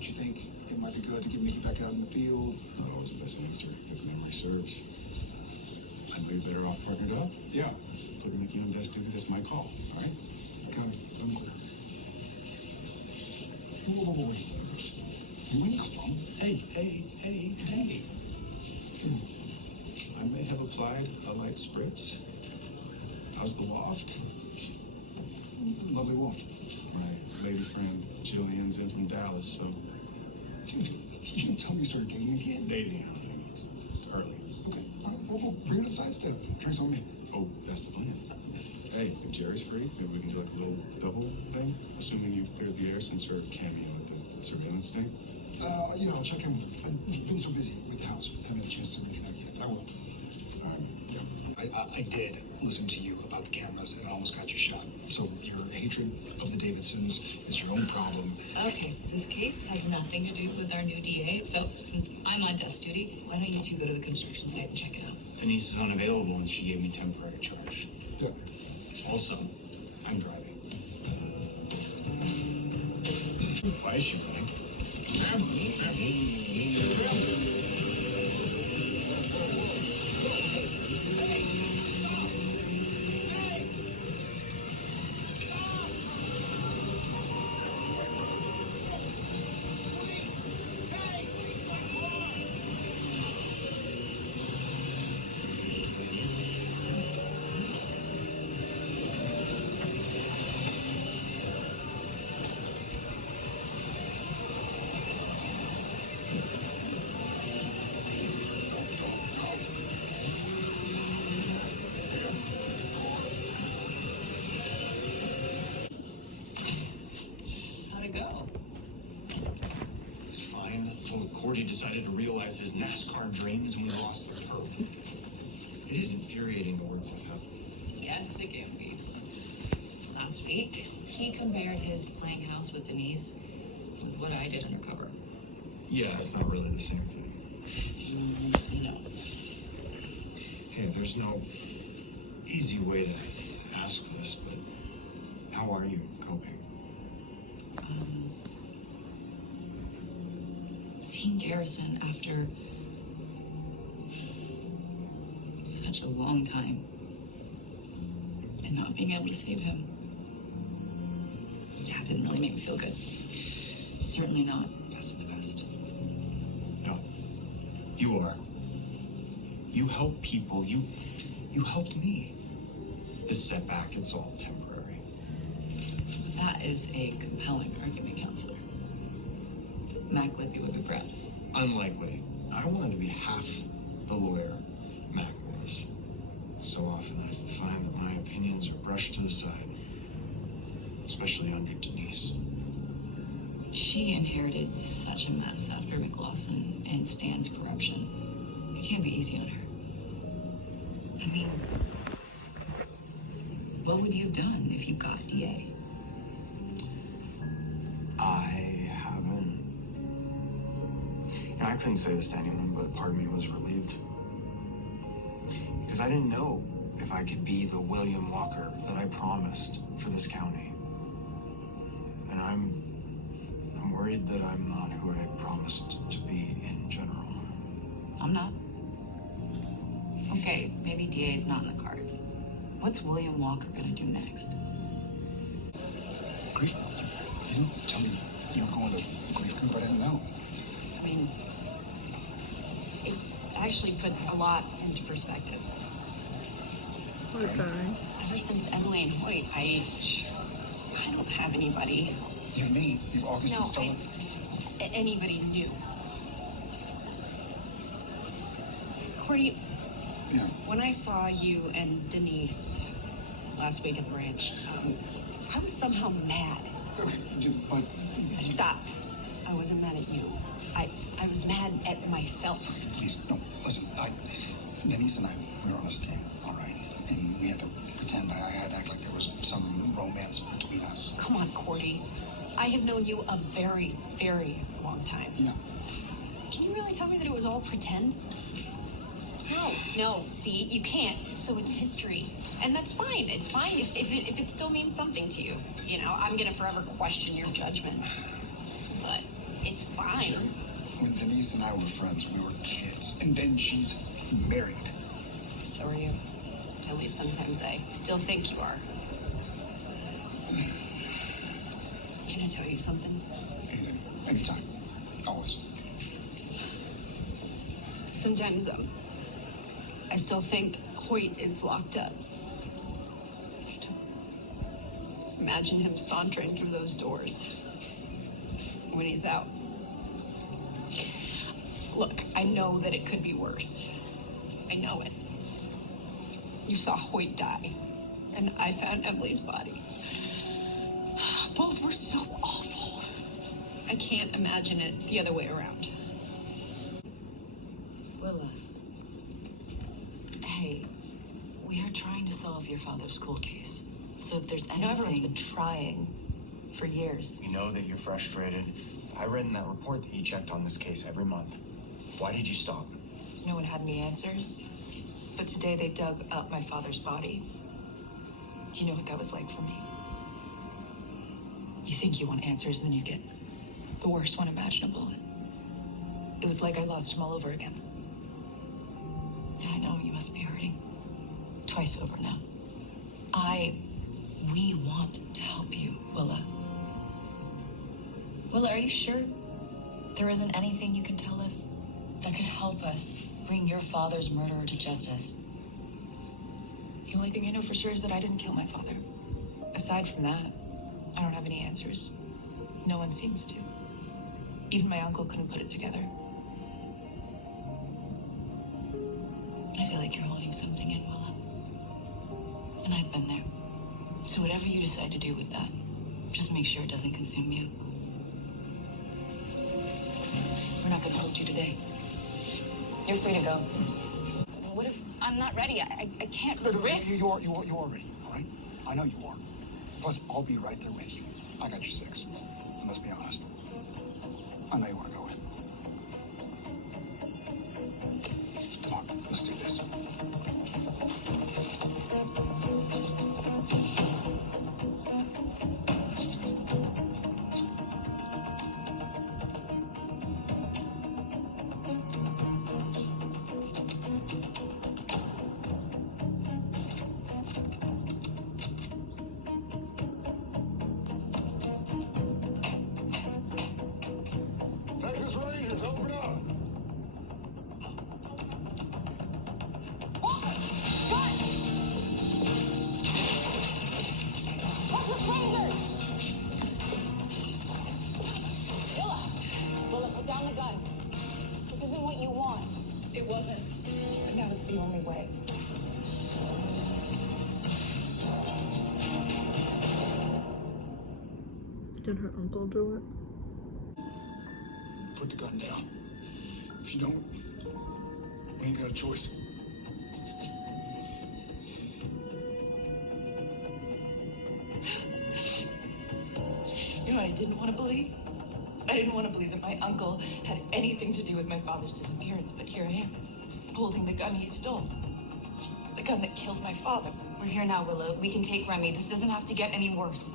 don't you think it might be good to get Mickey back out in the field? Not always the best answer, if memory serves. I know you're better off partnered up. Yeah. Put Mickey on desk duty, that's my call, all right? Okay, I'm clear. Whoa. You ain't alone. Hey. I may have applied a light spritz. How's the waft? Lovely waft. My lady friend Jillian's in from Dallas, so... Dude, you didn't tell me you started dating again? Dating, it's early. Okay, all right, well, bring it to the side step. Drinks on me. Oh, that's the plan. Hey, if Jerry's free, maybe we can do like a little double thing, assuming you've cleared the air since her cameo at the surveillance thing. Yeah, I'll check in with her. I've been so busy with the house, haven't had a chance to reconnect yet, but I will. All right. Yeah. I did listen to you about the cameras and almost got you shot. So your hatred of the Davidsons is your own problem. Okay, this case has nothing to do with our new DA, so since I'm on desk duty, why don't you two go to the construction site and check it out? Denise is unavailable and she gave me temporary charge. Yeah. Also, I'm driving. Why is she running? How'd it go? Fine, until Cordy decided to realize his NASCAR dreams when we lost the perp. It is infuriating to work with him. Yes, it can be. Last week, he compared his playing house with Denise with what I did undercover. Yeah, it's not really the same thing. No. Hey, there's no easy way to ask this, but how are you coping? Seeing Garrison after such a long time and not being able to save him, yeah, it didn't really make me feel good. Certainly not best of the best. No, you are. You help people. You helped me. This setback, it's all temporary. That is a compelling argument, Counselor. Mac Libby would be proud. Unlikely. I wanted to be half the lawyer Mac was. So often I find that my opinions are brushed to the side, especially under Denise. She inherited such a mess after McLaughlin and Stan's corruption. It can't be easy on her. I mean, what would you have done if you got DA? I haven't. And I couldn't say this to anyone, but part of me was relieved. Because I didn't know if I could be the William Walker that I promised for this county. And I'm worried that I'm not who I promised to be in general. I'm not. Okay, maybe DA's not in the cards. What's William Walker gonna do next? Grief. You didn't tell me you were going to grief group. I didn't know. I mean, it's actually put a lot into perspective. Okay. Ever since Emily and Hoyt, I don't have anybody. You and me, you've always No, been stolen. it's anybody new. Cordy, Yeah. when I saw you and Denise last week at the ranch, I was somehow mad. Okay, dude, but Stop. I wasn't mad at you. I was mad at myself. please, no, listen, Denise and I, we were on a stand, all right? And we had to pretend, I had to act like there was some romance between us. Come on, Cordy. I have known you a very, very long time. Yeah. Can you really tell me that it was all pretend? No, see, you can't. So it's history. And that's fine. It's fine if it still means something to you. You know, I'm gonna forever question your judgment. But it's fine. When Denise and I were friends, we were kids. And then she's married. So are you. At least sometimes I still think you are. Can I tell you something? Anything. Anytime. Always. Sometimes, I still think Hoyt is locked up. Just imagine him sauntering through those doors when he's out. Look, I know that it could be worse. I know it. You saw Hoyt die, and I found Emily's body. Both were so awful. I can't imagine it the other way around. Willa. Hey, we are trying to solve your father's cold case. So if there's I know everyone's anything... been trying for years. We know that you're frustrated. I read in that report that you checked on this case every month. Why did you stop? No one had any answers. But today they dug up my father's body. Do you know what that was like for me? You think you want answers, then you get the worst one imaginable. It was like I lost him all over again. Yeah, I know, you must be hurting. Twice over now. We want to help you, Willa. Willa, are you sure there isn't anything you can tell us that could help us bring your father's murderer to justice? The only thing I know for sure is that I didn't kill my father. Aside from that, I don't have any answers. No one seems to. Even my uncle couldn't put it together. I feel like you're holding something in, Willa. And I've been there. So whatever you decide to do with that, just make sure it doesn't consume you. We're not gonna hold you today. You're free to go. What if I'm not ready? I can't No, risk. you are ready, all right? I know you are. Plus, I'll be right there with you. I got your six. And let's be honest. I know you want to go in. Come on, let's do this. Texas Rangers, open up! Walker! Gun! Texas Rangers! Willa, put down the gun. This isn't what you want. It wasn't. But now it's the only way. Did her uncle do it? Put the gun down. If you don't, we ain't got a choice. You know what I didn't want to believe? I didn't want to believe that my uncle had anything to do with my father's disappearance, but here I am, holding the gun he stole. The gun that killed my father. We're here now, Willa. We can take Remy. This doesn't have to get any worse.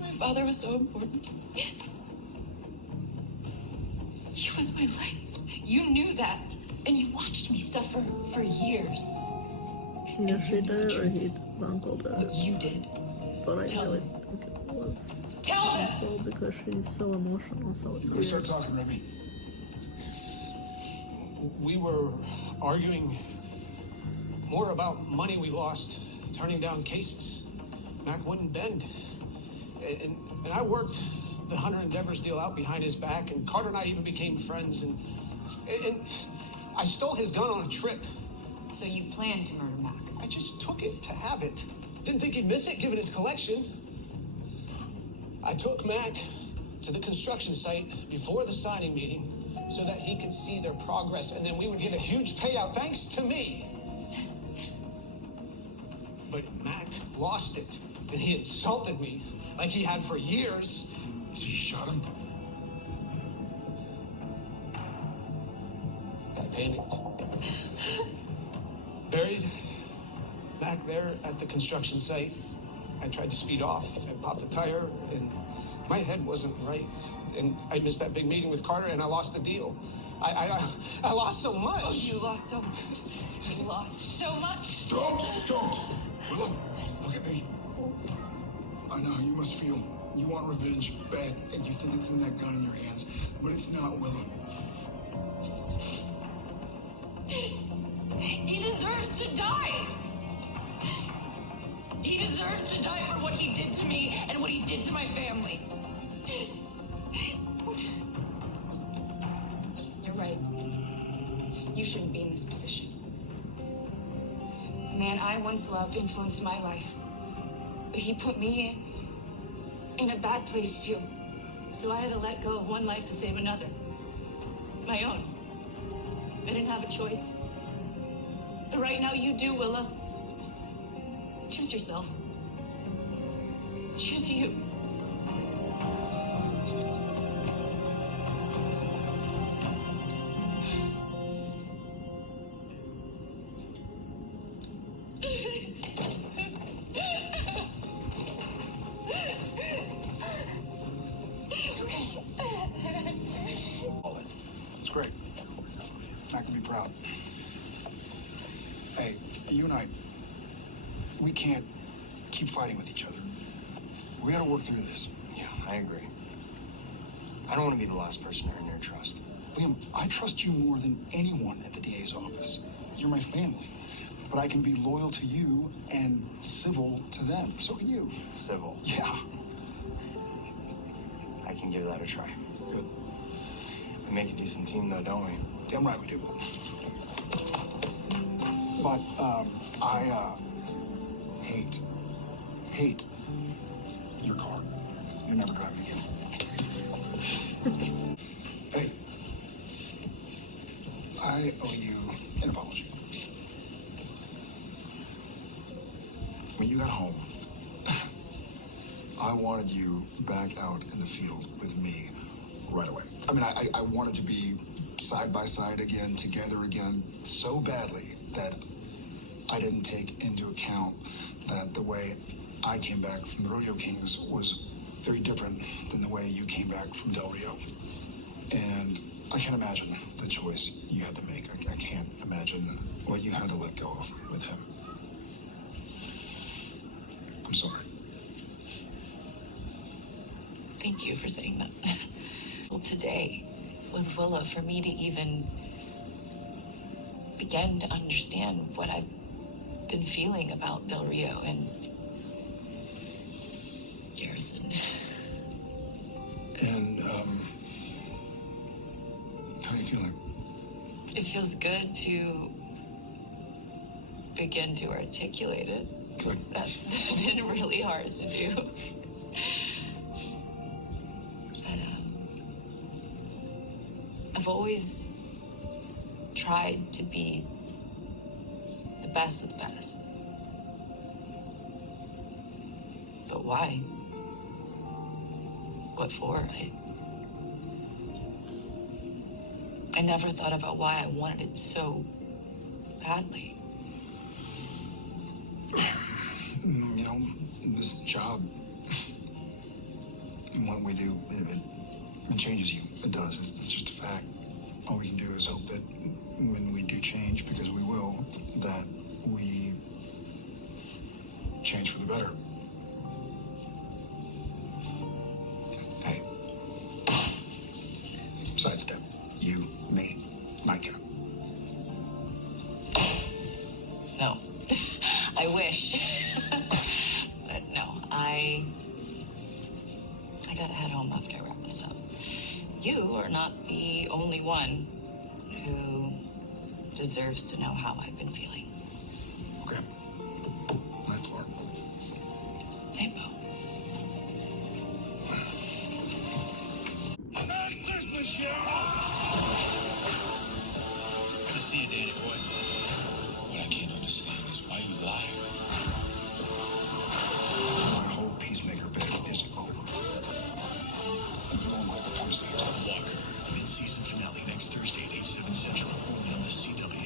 My father was so important. He was my life. You knew that, and you watched me suffer for years. Either she did or the uncle did. You did. But I Tell really him. think it was Tell the him! uncle because she's so emotional, so it's You better start weird. talking, Remy. We were arguing more about money we lost turning down cases. Mac wouldn't bend. And I worked the Hunter Endeavors deal out behind his back, and Carter and I even became friends, and I stole his gun on a trip. So you plan to murder Mac? I just took it to have it. Didn't think he'd miss it given his collection. I took Mac to the construction site before the signing meeting so that he could see their progress, and then we would get a huge payout thanks to me. But Mac lost it, and he insulted me like he had for years. So you shot him? I panicked. Buried Mac there at the construction site. I tried to speed off. I popped a tire, and my head wasn't right. And I missed that big meeting with Carter, and I lost the deal. I lost so much. Oh, you lost so much. You lost so much. Don't. Willow, look at me. I know how you must feel. You want revenge bad, and you think it's in that gun in your hands, but it's not, Willow. He deserves to die. He deserves to die for what he did to me and what he did to my family. You're right. You shouldn't be in this position. The man I once loved influenced my life. But he put me in a bad place too. So I had to let go of one life to save another. My own. I didn't have a choice. But right now you do, Willow. Choose yourself. Choose you. It's great. I can be proud. Hey, you and I, we can't keep fighting with each other. We gotta work through this. Yeah, I agree. I don't want to be the last person to earn your trust. Liam, I trust you more than anyone at the DA's office. You're my family. But I can be loyal to you and civil to them. So can you. Civil. Yeah. I can give that a try. Good. We make a decent team, though, don't we? Damn right we do. But, I hate your car. You're never driving again. Hey, I owe you an apology. When you got home, I wanted you back out in the field with me right away. I mean, I wanted to be side by side again, together again, so badly that I didn't take into account that the way I came back from the Rodeo Kings was very different than the way you came back from Del Rio. And I can't imagine the choice you had to make. I can't imagine what you had to let go of with him. I'm sorry. Thank you for saying that. Well, today with Willow, for me to even begin to understand what I've been feeling about Del Rio and Garrison. And, how are you feeling? It feels good to begin to articulate it. Good. That's been really hard to do. But, I've always tried to be the best of the best. But why? What for? I never thought about why I wanted it so badly. You know, this job, and what we do, it changes you. It does. It's just a fact. All we can do is hope that when we do change, because we will, that we change for the better. Hey, sidestep. You, me, nightcap. No. I wish. But no, I gotta head home after I wrap this up. You are not the only one who deserves to know how I've been feeling. Okay. Night, Floor. Hey, Bo. Good to see you, Danny boy. What I can't understand is why you lie. My whole Peacemaker bit is over. And you don't know what comes next. Walker, mid-season finale next Thursday at 8/7 Central, only on the CW.